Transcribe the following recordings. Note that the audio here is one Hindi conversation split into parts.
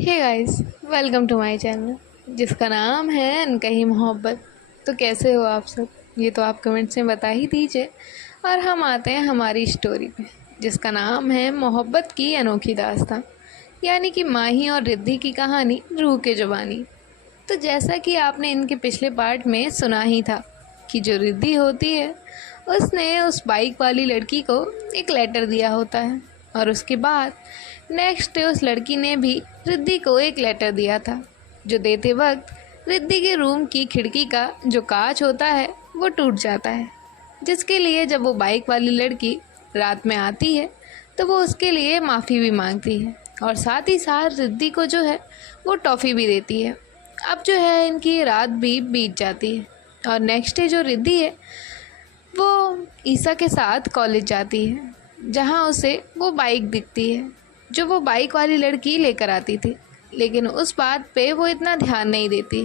Hey guys, welcome to my channel जिसका नाम है अनकही मोहब्बत। तो कैसे हो आप सब? ये तो आप कमेंट्स में बता ही दीजिए। और हम आते हैं हमारी स्टोरी पे जिसका नाम है मोहब्बत की अनोखी दास्तां, यानी कि माही और रिद्धि की कहानी रूह के जुबानी। तो जैसा कि आपने इनके पिछले पार्ट में सुना ही था कि जो रिद्धि होती है उसने उस बाइक वाली लड़की को एक लेटर दिया होता है, और उसके बाद नेक्स्ट डे उस लड़की ने भी रिद्धि को एक लेटर दिया था, जो देते वक्त रिद्धि के रूम की खिड़की का जो कांच होता है वो टूट जाता है, जिसके लिए जब वो बाइक वाली लड़की रात में आती है तो वो उसके लिए माफ़ी भी मांगती है, और साथ ही साथ रिद्धि को जो है वो टॉफ़ी भी देती है। अब जो है इनकी रात भी बीत जाती है, और नेक्स्ट डे जो रिद्धि है वो ईसा के साथ कॉलेज जाती है, जहाँ उसे वो बाइक दिखती है जो वो बाइक वाली लड़की लेकर आती थी। लेकिन उस बात पे वो इतना ध्यान नहीं देती।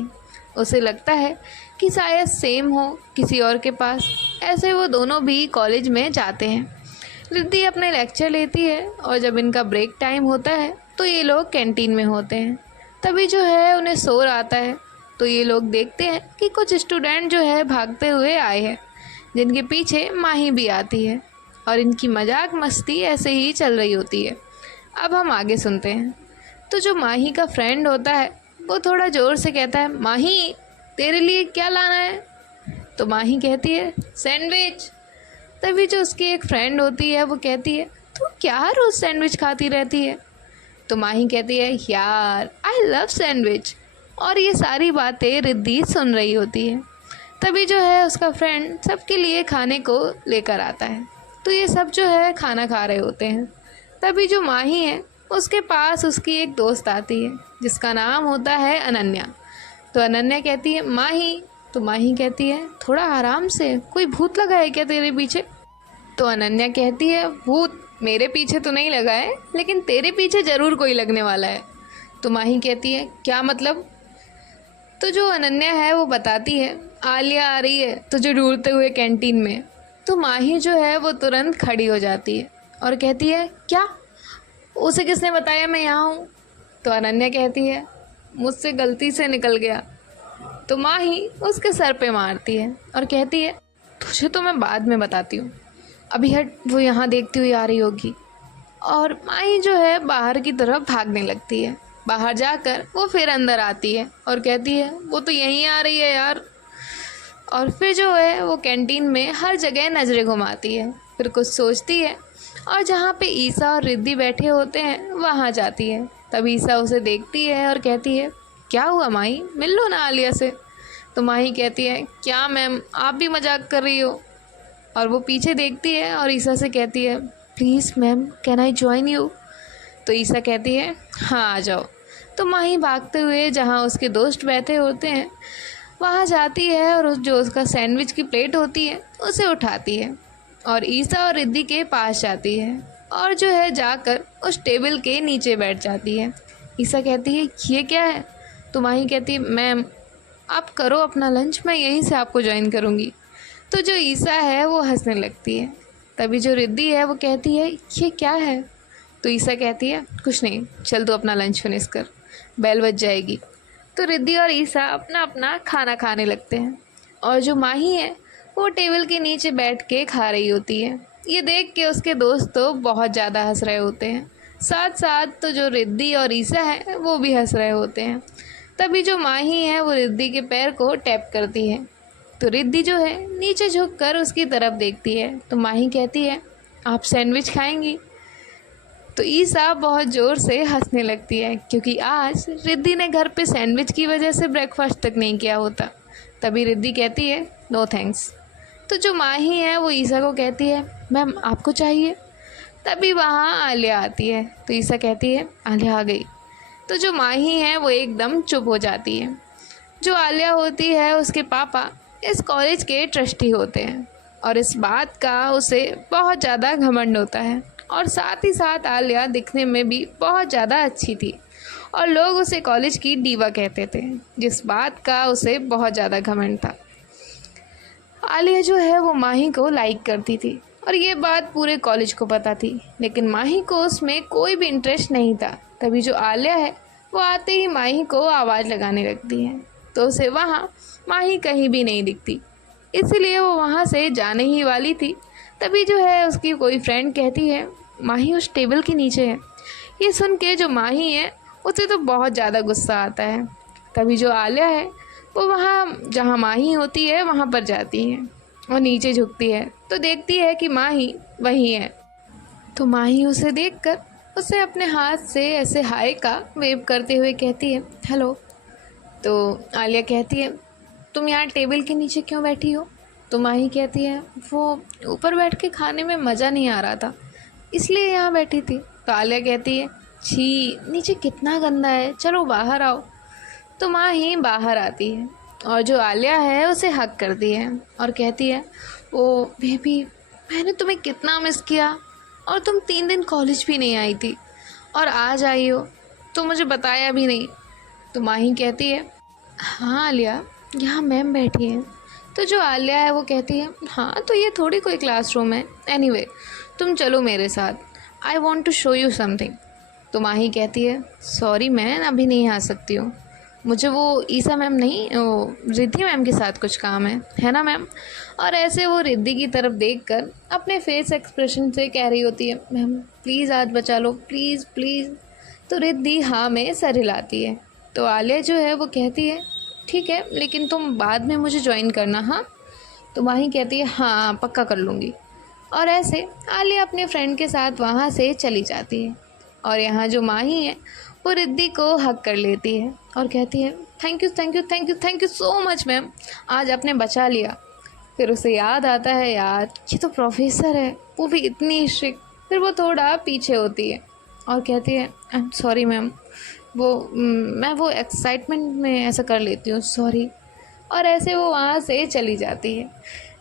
उसे लगता है कि शायद सेम हो किसी और के पास। ऐसे वो दोनों भी कॉलेज में जाते हैं। रिद्धि अपने लेक्चर लेती है, और जब इनका ब्रेक टाइम होता है तो ये लोग कैंटीन में होते हैं। तभी जो है उन्हें शोर आता है, तो ये लोग देखते हैं कि कुछ स्टूडेंट जो है भागते हुए आए हैं, जिनके पीछे माही भी आती है, और इनकी मजाक मस्ती ऐसे ही चल रही होती है। अब हम आगे सुनते हैं। तो जो माही का फ्रेंड होता है वो थोड़ा ज़ोर से कहता है, माही तेरे लिए क्या लाना है? तो माही कहती है, सैंडविच। तभी जो उसकी एक फ्रेंड होती है वो कहती है, तू क्या रोज़ सैंडविच खाती रहती है? तो माही कहती है, यार आई लव सैंडविच। और ये सारी बातें रिद्धि सुन रही होती है। तभी जो है उसका फ्रेंड सबके लिए खाने को लेकर आता है। तो ये सब जो है खाना खा रहे होते हैं। तभी जो माही है उसके पास उसकी एक दोस्त आती है जिसका नाम होता है अनन्या। तो अनन्या कहती है, माही। तो माही कहती है, थोड़ा आराम से, कोई भूत लगा है क्या तेरे पीछे? तो अनन्या कहती है, भूत मेरे पीछे तो नहीं लगा है, लेकिन तेरे पीछे ज़रूर कोई लगने वाला है। तो माही कहती है, क्या मतलब? तो जो अनन्या है वो बताती है, आलिया आ रही है तुझे ढूंढते हुए कैंटीन में। तो माही जो है वो तुरंत खड़ी हो जाती है और कहती है, क्या? उसे किसने बताया मैं यहाँ हूँ? तो अनन्या कहती है, मुझसे गलती से निकल गया। तो माही उसके सर पे मारती है और कहती है, तुझे तो मैं बाद में बताती हूँ, अभी हट, वो यहाँ देखती हुई आ रही होगी। और माही जो है बाहर की तरफ भागने लगती है। बाहर जाकर वो फिर अंदर आती है और कहती है, वो तो यहीं आ रही है यार। और फिर जो है वो कैंटीन में हर जगह नज़रें घुमाती है, फिर कुछ सोचती है, और जहाँ पे ईसा और रिद्धि बैठे होते हैं वहाँ जाती है। तब ईसा उसे देखती है और कहती है, क्या हुआ माही, मिल लो ना आलिया से। तो माही कहती है, क्या मैम, आप भी मजाक कर रही हो? और वो पीछे देखती है और ईसा से कहती है, please ma'am, can I join you? तो ईसा कहती है, हाँ आ जाओ। तो माही भागते हुए जहाँ उसके दोस्त बैठे होते हैं वहाँ जाती है, और जो उसका सैंडविच की प्लेट होती है उसे उठाती है और ईसा और रिद्धि के पास जाती है, और जो है जाकर उस टेबल के नीचे बैठ जाती है। ईसा कहती है, ये क्या है? तो माही कहती है, मैम आप करो अपना लंच, मैं यहीं से आपको ज्वाइन करूँगी। तो जो ईसा है वो हंसने लगती है। तभी जो रिद्धि है वो कहती है, ये क्या है? तो ईसा कहती है, कुछ नहीं, चल तू अपना लंच फिनिश कर, बेल बज जाएगी। तो रिद्धि और ईसा अपना अपना खाना खाने लगते हैं, और जो माही है वो टेबल के नीचे बैठ के खा रही होती है। ये देख के उसके दोस्त तो बहुत ज़्यादा हंस रहे होते हैं, साथ साथ तो जो रिद्धि और ईसा है वो भी हंस रहे होते हैं। तभी जो माही है वो रिद्धि के पैर को टैप करती है। तो रिद्धि जो है नीचे झुक कर उसकी तरफ देखती है। तो माही कहती है, आप सैंडविच खाएंगी? तो ईसा बहुत ज़ोर से हंसने लगती है, क्योंकि आज रिद्धि ने घर पे सैंडविच की वजह से ब्रेकफास्ट तक नहीं किया होता। तभी रिद्धि कहती है, नो थैंक्स। तो जो माही है वो ईसा को कहती है, मैम आपको चाहिए? तभी वहाँ आलिया आती है। तो ईसा कहती है, आलिया आ गई। तो जो माही है वो एकदम चुप हो जाती है। जो आलिया होती है उसके पापा इस कॉलेज के ट्रस्टी होते हैं, और इस बात का उसे बहुत ज़्यादा घमंड होता है। और साथ ही साथ आलिया दिखने में भी बहुत ज़्यादा अच्छी थी, और लोग उसे कॉलेज की डीवा कहते थे, जिस बात का उसे बहुत ज़्यादा घमंड था। आलिया जो है वो माही को लाइक करती थी, और ये बात पूरे कॉलेज को पता थी, लेकिन माही को उसमें कोई भी इंटरेस्ट नहीं था। तभी जो आलिया है वो आते ही माही को आवाज़ लगाने लगती है, तो उसे वहाँ माही कहीं भी नहीं दिखती। इसीलिए वो वहाँ से जाने ही वाली थी। तभी जो है उसकी कोई फ्रेंड कहती है माही उस टेबल के नीचे है। ये सुन के जो माही है उसे तो बहुत ज़्यादा गुस्सा आता है। तभी जो आलिया है वो वहाँ जहाँ माही होती है वहाँ पर जाती है और नीचे झुकती है, तो देखती है कि माही वहीं है। तो माही उसे देखकर उसे अपने हाथ से ऐसे हाय का वेव करते हुए कहती है हेलो। तो आलिया कहती है तुम यहाँ टेबल के नीचे क्यों बैठी हो? तो माही कहती है वो ऊपर बैठ के खाने में मज़ा नहीं आ रहा था, इसलिए यहाँ बैठी थी। तो आलिया कहती है छी, नीचे कितना गंदा है, चलो बाहर आओ। तो माही बाहर आती है और जो आलिया है उसे हक करती है और कहती है ओ बेबी, मैंने तुम्हें कितना मिस किया, और तुम 3 दिन कॉलेज भी नहीं आई थी और आज आई हो तो मुझे बताया भी नहीं। तो माही कहती है हाँ आलिया, यहाँ मैम बैठी हैं। तो जो आलिया है वो कहती है हाँ तो ये थोड़ी कोई क्लासरूम है, एनीवे तुम चलो मेरे साथ, I want to show you something. तो माही कहती है सॉरी मैं अभी नहीं आ सकती हूँ, मुझे वो ईसा मैम नहीं, वो रिद्धि मैम के साथ कुछ काम है ना मैम। और ऐसे वो रिद्धि की तरफ देखकर अपने फेस एक्सप्रेशन से कह रही होती है मैम प्लीज़ आज बचा लो, प्लीज़ प्लीज़। तो रिद्धि हाँ में सर हिलाती है। तो आलिया जो है वो कहती है ठीक है लेकिन तुम बाद में मुझे ज्वाइन करना हाँ। तो माही कहती है हाँ पक्का कर लूँगी। और ऐसे आलिया अपने फ्रेंड के साथ वहाँ से चली जाती है और यहाँ जो माही है वो रिद्धि को हक कर लेती है और कहती है thank you thank you thank you thank you so much ma'am, आज आपने बचा लिया। फिर उसे याद आता है यार ये तो प्रोफेसर है, वो भी इतनी स्ट्रिक्ट। फिर वो थोड़ा पीछे होती है और कहती है आई एम सॉरी मैम, मैं वो एक्साइटमेंट में ऐसा कर लेती हूँ, सॉरी। और ऐसे वो वहाँ से चली जाती है।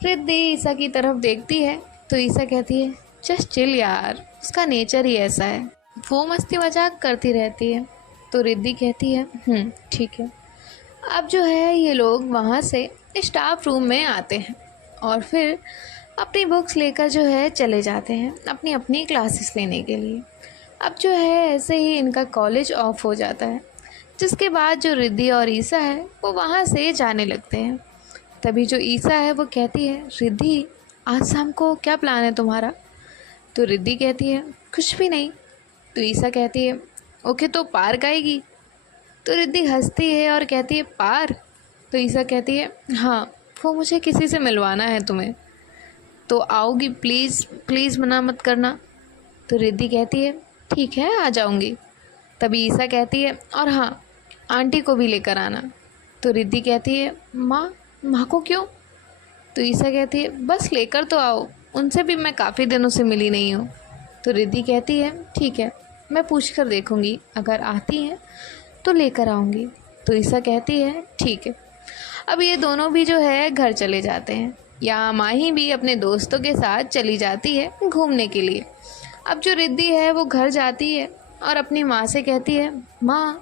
रिद्धि ईसा की तरफ देखती है तो ईसा कहती है जस्ट चिल यार, उसका नेचर ही ऐसा है, वो मस्ती मजाक करती रहती है। तो रिद्धि कहती है ठीक है। अब जो है ये लोग वहाँ से स्टाफ रूम में आते हैं और फिर अपनी बुक्स लेकर जो है चले जाते हैं अपनी अपनी क्लासेस लेने के लिए। अब जो है ऐसे ही इनका कॉलेज ऑफ हो जाता है, जिसके बाद जो रिद्धि और ईसा है वो वहाँ से जाने लगते हैं। तभी जो ईसा है वो कहती है रिद्धि आज शाम को क्या प्लान है तुम्हारा? तो रिद्धि कहती है कुछ भी नहीं। तो ईसा कहती है ओके तो पार्क आएगी? तो रिद्धि हंसती है और कहती है पार्क? तो ईसा कहती है हाँ वो मुझे किसी से मिलवाना है तुम्हें, तो आओगी प्लीज़ प्लीज़, मना मत करना। तो रिद्धि कहती है ठीक है आ जाऊंगी। तभी ईसा कहती है और हाँ आंटी को भी लेकर आना। तो रिद्धि कहती है माँ को क्यों? तो ईसा कहती है बस लेकर तो आओ, उनसे भी मैं काफ़ी दिनों से मिली नहीं हूँ। तो रिद्धि कहती है ठीक है मैं पूछ कर देखूँगी, अगर आती हैं तो लेकर आऊँगी। तो ईसा कहती है ठीक है। अब ये दोनों भी जो है घर चले जाते हैं। यहाँ माही भी अपने दोस्तों के साथ चली जाती है घूमने के लिए। अब जो रिद्धि है वो घर जाती है और अपनी माँ से कहती है माँ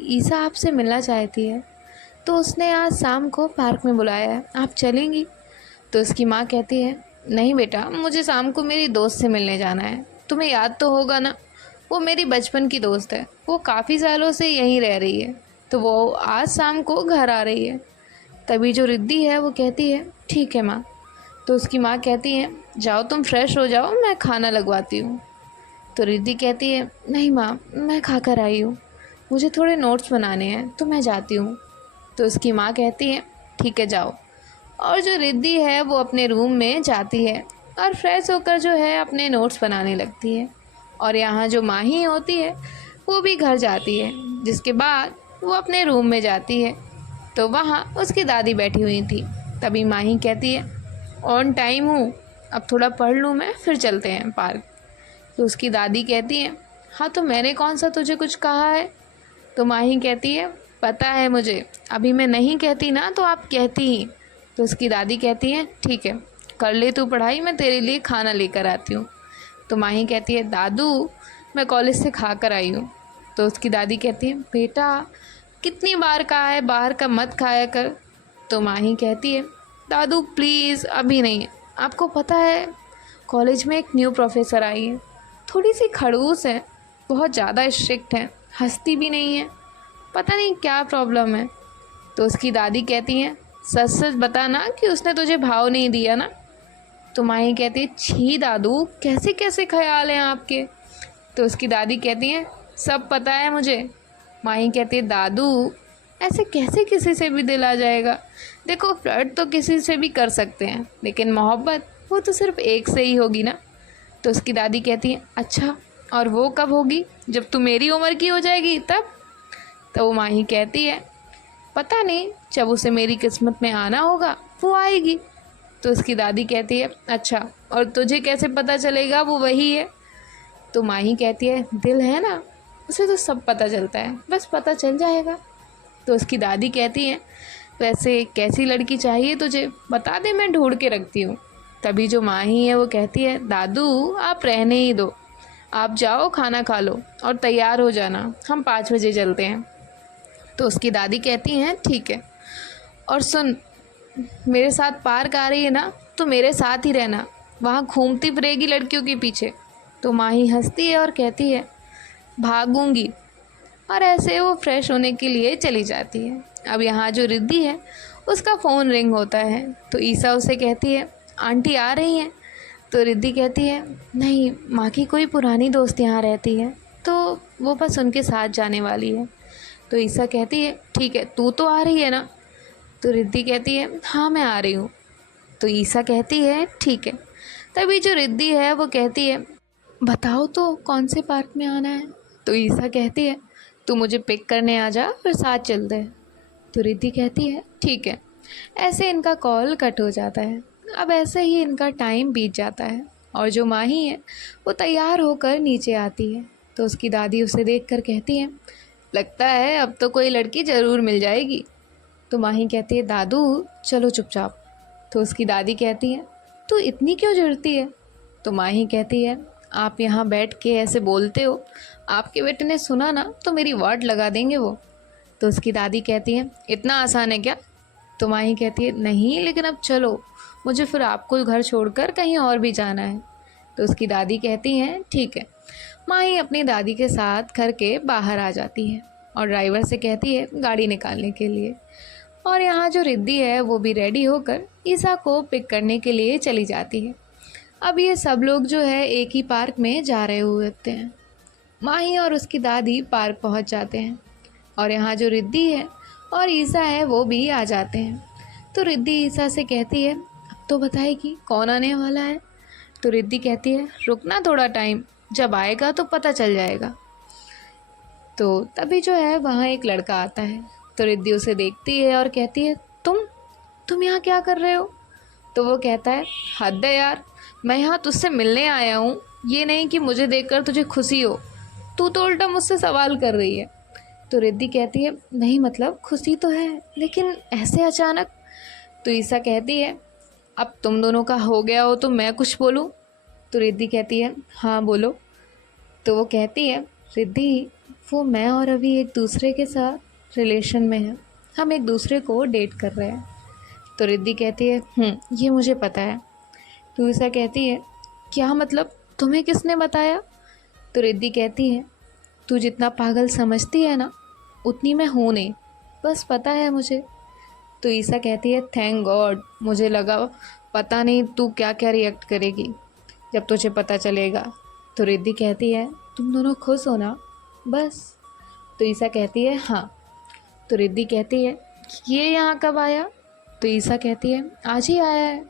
ईसा आपसे मिलना चाहती है, तो उसने आज शाम को पार्क में बुलाया है, आप चलेंगी? तो उसकी माँ कहती है नहीं बेटा, मुझे शाम को मेरी दोस्त से मिलने जाना है, तुम्हें याद तो होगा ना, वो मेरी बचपन की दोस्त है, वो काफ़ी सालों से यहीं रह रही है, तो वो आज शाम को घर आ रही है। तभी जो रिद्धि है वो कहती है ठीक है माँ। तो उसकी माँ कहती है जाओ तुम फ्रेश हो जाओ, मैं खाना लगवाती हूँ। तो रिद्धि कहती है नहीं माँ मैं खा कर आई हूँ, मुझे थोड़े नोट्स बनाने हैं तो मैं जाती हूँ। तो उसकी माँ कहती है ठीक है जाओ। और जो रिद्धि है वो अपने रूम में जाती है और फ्रेश होकर जो है अपने नोट्स बनाने लगती है। और यहाँ जो माही होती है वो भी घर जाती है, जिसके बाद वो अपने रूम में जाती है तो वहाँ उसकी दादी बैठी हुई थी। तभी माही कहती है ऑन टाइम हूँ, अब थोड़ा पढ़ लूँ मैं, फिर चलते हैं पार्क। तो उसकी दादी कहती है हाँ तो मैंने कौन सा तुझे कुछ कहा है? तो माही कहती है पता है मुझे, अभी मैं नहीं कहती ना तो आप कहती ही। तो उसकी दादी कहती है ठीक है कर ले तू पढ़ाई, मैं तेरे लिए खाना लेकर आती हूँ। तो माही कहती है दादू मैं कॉलेज से खा कर आई हूँ। तो उसकी दादी कहती है बेटा कितनी बार कहा है बाहर का मत खाया कर। तो माही कहती है दादू प्लीज़ अभी नहीं, आपको पता है कॉलेज में एक न्यू प्रोफेसर आई है, थोड़ी सी खड़ूस है, बहुत ज़्यादा स्ट्रिक्ट है, हंसती भी नहीं है, पता नहीं क्या प्रॉब्लम है। तो उसकी दादी कहती हैं, सच सच बता ना कि उसने तुझे भाव नहीं दिया ना। तो माही कहती है, छी दादू, कैसे कैसे ख्याल हैं आपके। तो उसकी दादी कहती हैं, सब पता है मुझे। माही कहती है, दादू ऐसे कैसे किसी से भी दिल आ जाएगा। देखो, फ्लर्ट तो किसी से भी कर सकते हैं, लेकिन मोहब्बत वो तो सिर्फ एक से ही होगी ना। तो उसकी दादी कहती है, अच्छा, और वो कब होगी, जब तू मेरी उम्र की हो जाएगी तब। तो वो माही कहती है, पता नहीं, जब उसे मेरी किस्मत में आना होगा वो आएगी। तो उसकी दादी कहती है, अच्छा, और तुझे कैसे पता चलेगा वो वही है। तो माही कहती है, दिल है ना, उसे तो सब पता चलता है, बस पता चल जाएगा। तो उसकी दादी कहती है, वैसे कैसी लड़की चाहिए तुझे, बता दे, मैं ढूंढ के रखती हूँ। तभी जो माही है वो कहती है, दादू आप रहने ही दो, आप जाओ खाना खा लो और तैयार हो जाना, हम 5 बजे चलते हैं। तो उसकी दादी कहती हैं, ठीक है, और सुन, मेरे साथ पार्क आ रही है ना, तो मेरे साथ ही रहना, वहाँ घूमती फिरेगी लड़कियों के पीछे। तो माही हंसती है और कहती है, भागूंगी। और ऐसे वो फ्रेश होने के लिए चली जाती है। अब यहाँ जो रिद्धि है उसका फ़ोन रिंग होता है। तो ईसा उसे कहती है, आंटी आ रही हैं। तो रिद्धि कहती है, नहीं, माँ की कोई पुरानी दोस्त यहाँ रहती है, तो वो बस उनके साथ जाने वाली है। तो ईसा कहती है, ठीक है, तू तो आ रही है ना। तो रिद्धि कहती है, हाँ मैं आ रही हूँ। तो ईसा कहती है, ठीक है। तभी जो रिद्धि है वो कहती है, बताओ तो कौन से पार्क में आना है। तो ईसा कहती है, तू मुझे पिक करने आ जा, फिर साथ चलते हैं। तो रिद्धि कहती है, ठीक है। ऐसे इनका कॉल कट हो जाता है। अब ऐसे ही इनका टाइम बीत जाता है और जो माही है वो तैयार होकर नीचे आती है। तो उसकी दादी उसे देखकर कहती है, लगता है अब तो कोई लड़की ज़रूर मिल जाएगी। तो माही कहती है, दादू चलो चुपचाप। तो उसकी दादी कहती है, तू इतनी क्यों चिढ़ती है। तो माही कहती है, आप यहाँ बैठ के ऐसे बोलते हो, आपके बेटे ने सुना ना तो मेरी वाट लगा देंगे वो। तो उसकी दादी कहती है, इतना आसान है क्या। तो माही कहती है, नहीं, लेकिन अब चलो, मुझे फिर आपको घर छोड़कर कहीं और भी जाना है। तो उसकी दादी कहती हैं, ठीक है। माही अपनी दादी के साथ घर के बाहर आ जाती है और ड्राइवर से कहती है गाड़ी निकालने के लिए। और यहाँ जो रिद्धि है वो भी रेडी होकर ईसा को पिक करने के लिए चली जाती है। अब ये सब लोग जो है एक ही पार्क में जा रहे हुए होते हैं। माही और उसकी दादी पार्क पहुँच जाते हैं और यहाँ जो रिद्धि है और ईसा है वो भी आ जाते हैं। तो रिद्धि ईसा से कहती है, अब तो बताएगी कौन आने वाला है। तो रिद्धि कहती है, रुकना थोड़ा टाइम, जब आएगा तो पता चल जाएगा। तो तभी जो है वहाँ एक लड़का आता है। तो रिद्धि उसे देखती है और कहती है, तुम यहाँ क्या कर रहे हो। तो वो कहता है, हद है यार, मैं यहाँ तुझसे मिलने आया हूँ, ये नहीं कि मुझे देखकर तुझे खुशी हो। तू तो उल्टा मुझसे सवाल कर रही है। तो रिद्धि कहती है, नहीं, मतलब खुशी तो है, लेकिन ऐसे अचानक। तो ईसा कहती है, अब तुम दोनों का हो गया हो तो मैं कुछ बोलूं। तो रिद्धि कहती है, हाँ बोलो। तो वो कहती है, रिद्धि, वो मैं और अभी एक दूसरे के साथ रिलेशन में हैं, हम एक दूसरे को डेट कर रहे हैं। तो रिद्धि कहती है, ये मुझे पता है। तो ईसा कहती है, क्या मतलब, तुम्हें किसने बताया। तो रिद्धि कहती है, तू जितना पागल समझती है ना, उतनी मैं हूँ नहीं, बस पता है मुझे। तो ईसा कहती है, थैंक गॉड, मुझे लगा पता नहीं तू क्या क्या रिएक्ट करेगी जब तुझे पता चलेगा। तो रिद्धि कहती है, तुम दोनों खुश हो ना, बस। तो ईसा कहती है, हाँ। तो रिद्धि कहती है, ये यहाँ कब आया। तो ईसा कहती है, आज ही आया है।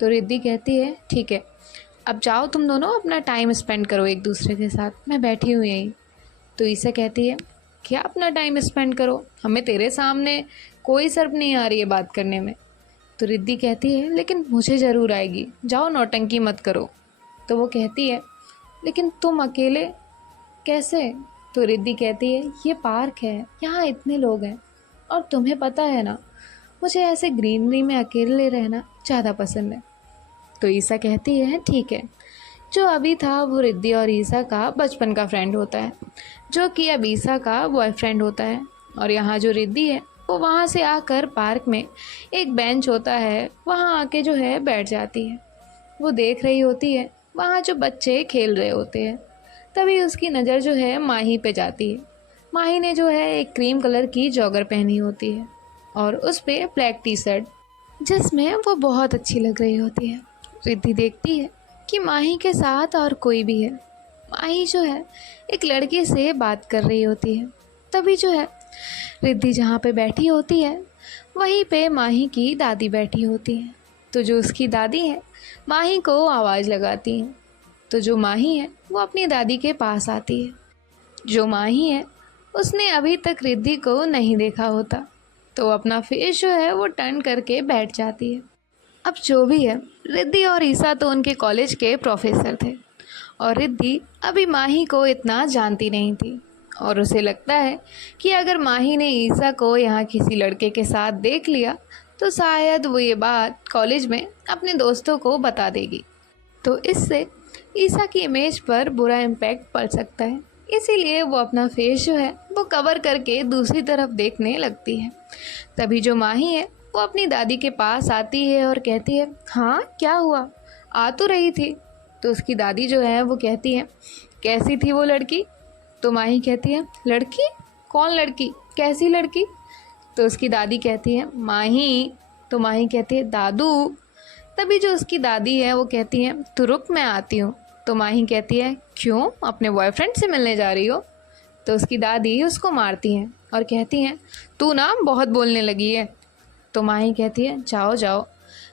तो रिद्धि कहती है, ठीक है, अब जाओ तुम दोनों अपना टाइम स्पेंड करो एक दूसरे के साथ, मैं बैठी हूँ यहीं। तो ईसा कहती है, क्या अपना टाइम स्पेंड करो, हमें तेरे सामने कोई शर्म नहीं आ रही है बात करने में। तो रिद्धि कहती है, लेकिन मुझे ज़रूर आएगी, जाओ नौटंकी मत करो। तो वो कहती है, लेकिन तुम अकेले कैसे। तो रिद्धि कहती है, ये पार्क है, यहाँ इतने लोग हैं, और तुम्हें पता है ना, मुझे ऐसे ग्रीनरी में अकेले रहना ज़्यादा पसंद है। तो ईसा कहती है, ठीक है। जो अभी था वो रिद्धि और ईसा का बचपन का फ्रेंड होता है, जो कि अब ईसा का बॉयफ्रेंड होता है। और यहाँ जो रिद्धि है वो वहाँ से आकर पार्क में एक बेंच होता है, वहाँ आके जो है बैठ जाती है। वो देख रही होती है वहाँ जो बच्चे खेल रहे होते हैं। तभी उसकी नज़र जो है माही पे जाती है। माही ने जो है एक क्रीम कलर की जॉगर पहनी होती है और उस पे ब्लैक टी शर्ट, जिसमें वो बहुत अच्छी लग रही होती है। रिद्धि देखती है कि माही के साथ और कोई भी है। माही जो है एक लड़के से बात कर रही होती है। तभी जो है रिद्धि जहाँ पे बैठी होती है वहीं पे माही की दादी बैठी होती है। तो जो उसकी दादी है माही को आवाज़ लगाती है। तो जो माही है वो अपनी दादी के पास आती है। जो माही है उसने अभी तक रिद्धि को नहीं देखा होता, तो अपना फेस जो है वो टर्न करके बैठ जाती है। अब जो भी है, रिद्धि और ईसा तो उनके कॉलेज के प्रोफेसर थे और रिद्धि अभी माही को इतना जानती नहीं थी और उसे लगता है कि अगर माही ने ईसा को यहाँ किसी लड़के के साथ देख लिया तो शायद वो ये बात कॉलेज में अपने दोस्तों को बता देगी। तो इससे ईसा की इमेज पर बुरा इम्पैक्ट पड़ सकता है, इसीलिए वो अपना फेस जो है वो कवर करके दूसरी तरफ देखने लगती है। तभी जो माही है वो अपनी दादी के पास आती है और कहती है, हाँ क्या हुआ, आ तो रही थी। तो उसकी दादी जो है वो कहती है, कैसी थी वो लड़की। तो माही कहती है, लड़की? कौन लड़की, कैसी लड़की? तो उसकी दादी कहती है, माही। तो माही कहती है, दादू। तभी जो उसकी दादी है वो कहती है, तू रुक मैं आती हूँ। तो माही कहती है, क्यों, अपने बॉयफ्रेंड से मिलने जा रही हो? तो उसकी दादी उसको मारती हैं और कहती हैं, तू ना बहुत बोलने लगी है। तो माही कहती है, जाओ जाओ।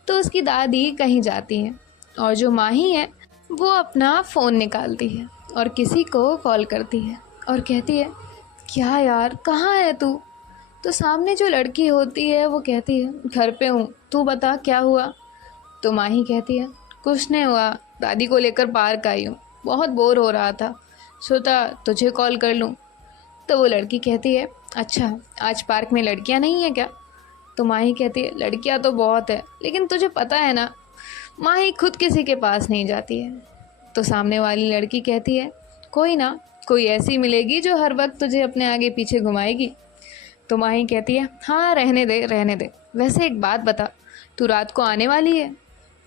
तो उसकी दादी कहीं जाती हैं और जो माही है वो अपना फ़ोन निकालती है और किसी को कॉल करती है और कहती है, क्या यार कहाँ है तू? तो सामने जो लड़की होती है वो कहती है, घर पे हूँ, तू बता क्या हुआ? तो माही कहती है, कुछ नहीं हुआ, दादी को लेकर पार्क आई हूँ, बहुत बोर हो रहा था, सोचा तुझे कॉल कर लूँ। तो वो लड़की कहती है, अच्छा आज पार्क में लड़कियाँ नहीं हैं क्या? तो माही कहती है, लड़कियाँ तो बहुत है, लेकिन तुझे पता है ना माही खुद किसी के पास नहीं जाती है। तो सामने वाली लड़की कहती है, कोई ना, कोई ऐसी मिलेगी जो हर वक्त तुझे अपने आगे पीछे घुमाएगी। तो माही कहती है, हाँ रहने दे रहने दे, वैसे एक बात बता, तू रात को आने वाली है?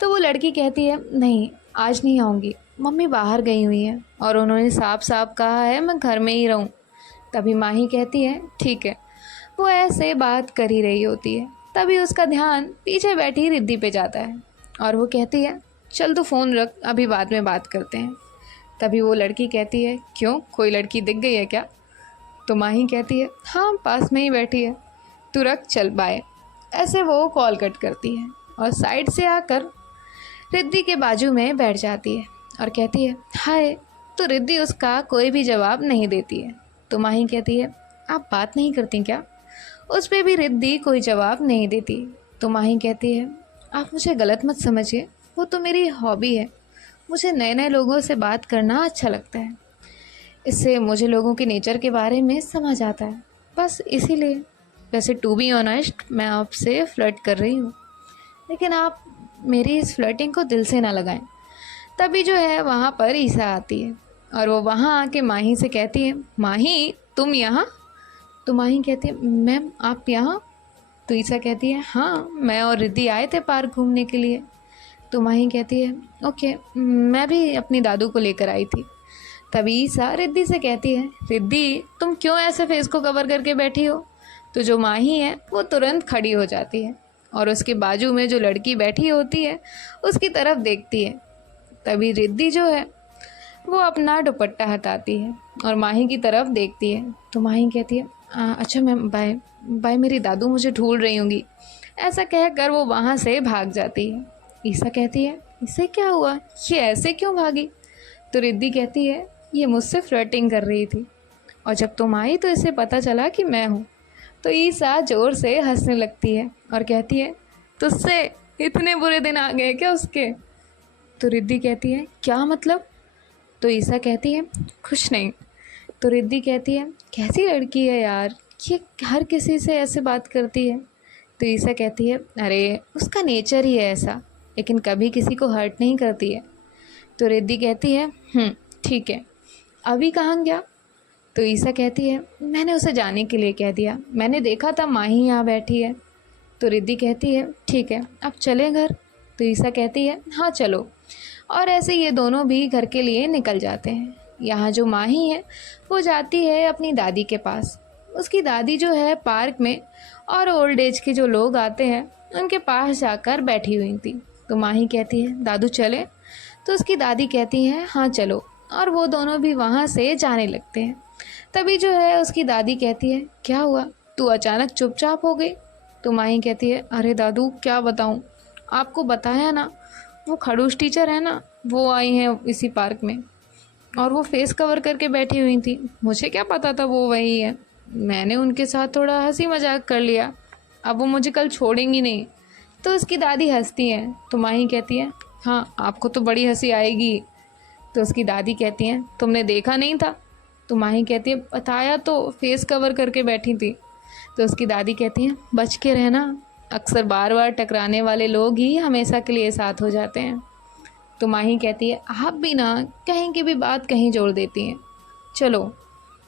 तो वो लड़की कहती है, नहीं आज नहीं आऊँगी, मम्मी बाहर गई हुई है और उन्होंने साफ साफ कहा है मैं घर में ही रहूँ। तभी माही कहती है, ठीक है। वो ऐसे बात कर ही रही होती है, तभी उसका ध्यान पीछे बैठी रिद्धि पे जाता है और वो कहती है, चल तू फ़ोन रख, अभी बाद में बात करते हैं। तभी वो लड़की कहती है, क्यों, कोई लड़की दिख गई है क्या? तो माही कहती है, हाँ पास में ही बैठी है, तू रख, चल बाय। ऐसे वो कॉल कट करती है और साइड से आकर रिद्धि के बाजू में बैठ जाती है और कहती है, हाय। तो रिद्धि उसका कोई भी जवाब नहीं देती है। तो माही कहती है, आप बात नहीं करती क्या? उस पर भी रिद्धि कोई जवाब नहीं देती। तो माही कहती है, आप मुझे गलत मत समझिए, वो तो मेरी हॉबी है, मुझे नए नए लोगों से बात करना अच्छा लगता है, इससे मुझे लोगों के नेचर के बारे में समझ आता है, बस इसीलिए। वैसे टू बी ऑनेस्ट मैं आपसे फ्लर्ट कर रही हूँ, लेकिन आप मेरी इस फ्लर्टिंग को दिल से ना लगाएं। तभी जो है वहाँ पर ईसा आती है और वो वहाँ आके माही से कहती है, माही तुम यहाँ? तो माही कहती है, मैम आप यहाँ? तो ईसा कहती है, हाँ मैं और रिद्धि आए थे पार्क घूमने के लिए। तो माही कहती है, ओके, मैं भी अपनी दादू को लेकर आई थी। तभी ईसा रिद्धि से कहती है, रिद्धि तुम क्यों ऐसे फेस को कवर करके बैठी हो? तो जो माही है वो तुरंत खड़ी हो जाती है और उसके बाजू में जो लड़की बैठी होती है उसकी तरफ देखती है। तभी रिद्धि जो है वो अपना दुपट्टा हटाती है और माही की तरफ देखती है। तो माही कहती है, अच्छा मैम बाय बाय, मेरी दादू मुझे ढूंढ रही होंगी। ऐसा कहकर वो वहाँ से भाग जाती है। ईसा कहती है, इसे क्या हुआ, ये ऐसे क्यों भागी? तो रिद्धि कहती है, ये मुझसे फ्लर्टिंग कर रही थी और जब तुम आई तो इसे पता चला कि मैं हूँ। तो ईसा ज़ोर से हंसने लगती है और कहती है, तुझसे इतने बुरे दिन आ गए क्या उसके? तो रिद्धि कहती है, क्या मतलब? तो ईसा कहती है, कुछ नहीं। तो रिद्धि कहती है, कैसी लड़की है यार, ये हर किसी से ऐसे बात करती है। तो ईसा कहती है, अरे उसका नेचर ही है ऐसा, लेकिन कभी किसी को हर्ट नहीं करती है। तो रिद्धि कहती है, ठीक है, अभी कहाँ गया? तो ईसा कहती है, मैंने उसे जाने के लिए कह दिया, मैंने देखा था माही यहाँ बैठी है। तो रिद्धि कहती है, ठीक है अब चलें घर? तो ईसा कहती है, हाँ चलो। और ऐसे ये दोनों भी घर के लिए निकल जाते हैं। यहाँ जो माही है वो जाती है अपनी दादी के पास। उसकी दादी जो है पार्क में और ओल्ड एज के जो लोग आते हैं उनके पास जाकर बैठी हुई थी। तो माही कहती है दादू चले? तो उसकी दादी कहती है हाँ चलो, और वो दोनों भी वहाँ से जाने लगते हैं। तभी जो है उसकी दादी कहती है क्या हुआ, तू अचानक चुपचाप हो गई? तो माही कहती है अरे दादू क्या बताऊँ, आपको बताया ना, वो खड़ूस टीचर है ना, वो आई हैं इसी पार्क में और वो फेस कवर करके बैठी हुई थी। मुझे क्या पता था वो वही है, मैंने उनके साथ थोड़ा हंसी मजाक कर लिया, अब वो मुझे कल छोड़ेंगी नहीं। तो उसकी दादी हंसती है। तो माही कहती है हाँ आपको तो बड़ी हंसी आएगी। तो उसकी दादी कहती हैं तुमने देखा नहीं था? तो माही कहती है बताया तो, फेस कवर करके बैठी थी। तो उसकी दादी कहती हैं बच के रहना, अक्सर बार बार टकराने वाले लोग ही हमेशा के लिए साथ हो जाते हैं। तो माही कहती है आप भी ना कहीं की भी बात कहीं जोड़ देती हैं, चलो।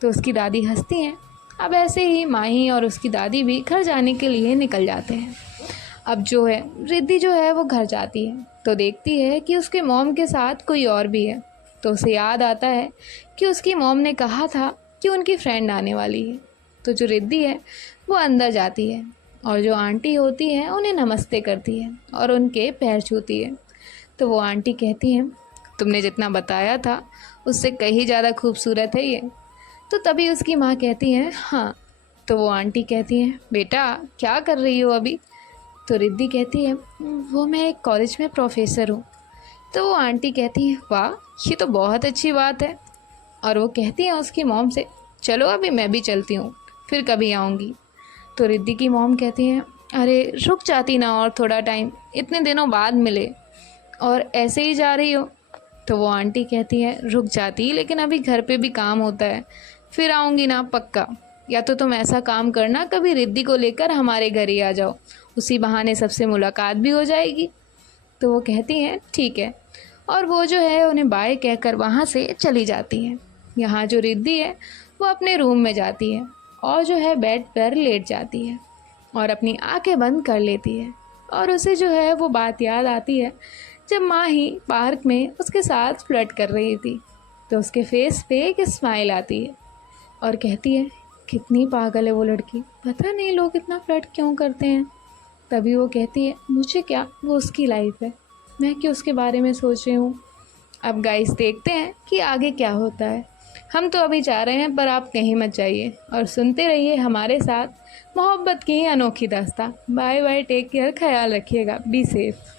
तो उसकी दादी हंसती हैं। अब ऐसे ही माही और उसकी दादी भी घर जाने के लिए निकल जाते हैं। अब जो है रिद्धि जो है वो घर जाती है तो देखती है कि उसके मॉम के साथ कोई और भी है। तो उसे याद आता है कि उसकी मॉम ने कहा था कि उनकी फ्रेंड आने वाली है। तो जो रिद्धि है वो अंदर जाती है और जो आंटी होती है उन्हें नमस्ते करती है और उनके पैर छूती है। तो वो आंटी कहती हैं तुमने जितना बताया था उससे कहीं ज़्यादा खूबसूरत है ये। तो तभी उसकी माँ कहती है हाँ। तो वो आंटी कहती हैं बेटा क्या कर रही हो अभी? तो रिद्धि कहती है वो मैं एक कॉलेज में प्रोफेसर हूँ। तो वो आंटी कहती है वाह ये तो बहुत अच्छी बात है। और वो कहती है उसकी मॉम से चलो अभी मैं भी चलती हूँ, फिर कभी आऊँगी। तो रिद्धि की मॉम कहती है अरे रुक जाती ना और थोड़ा टाइम, इतने दिनों बाद मिले और ऐसे ही जा रही हो। तो वो आंटी कहती है रुक जाती लेकिन अभी घर पे भी काम होता है, फिर आऊँगी ना पक्का। या तो तुम ऐसा काम करना कभी रिद्धि को लेकर हमारे घर ही आ जाओ, उसी बहाने सबसे मुलाकात भी हो जाएगी। तो वो कहती हैं ठीक है, और वो जो है उन्हें बाय कहकर वहाँ से चली जाती हैं। यहाँ जो रिद्धि है वो अपने रूम में जाती है और जो है बेड पर लेट जाती है और अपनी आंखें बंद कर लेती है। और उसे जो है वो बात याद आती है जब माही पार्क में उसके साथ फ्लर्ट कर रही थी। तो उसके फेस पे एक स्माइल आती है और कहती है कितनी पागल है वो लड़की, पता नहीं लोग इतना फ्लर्ट क्यों करते हैं। तभी वो कहती है मुझे क्या, वो उसकी लाइफ है, मैं क्यों उसके बारे में सोच रही हूँ। अब गाइस देखते हैं कि आगे क्या होता है। हम तो अभी जा रहे हैं पर आप कहीं मत जाइए और सुनते रहिए हमारे साथ मोहब्बत की अनोखी दास्तां। बाय बाय, टेक केयर, ख्याल रखिएगा, बी सेफ।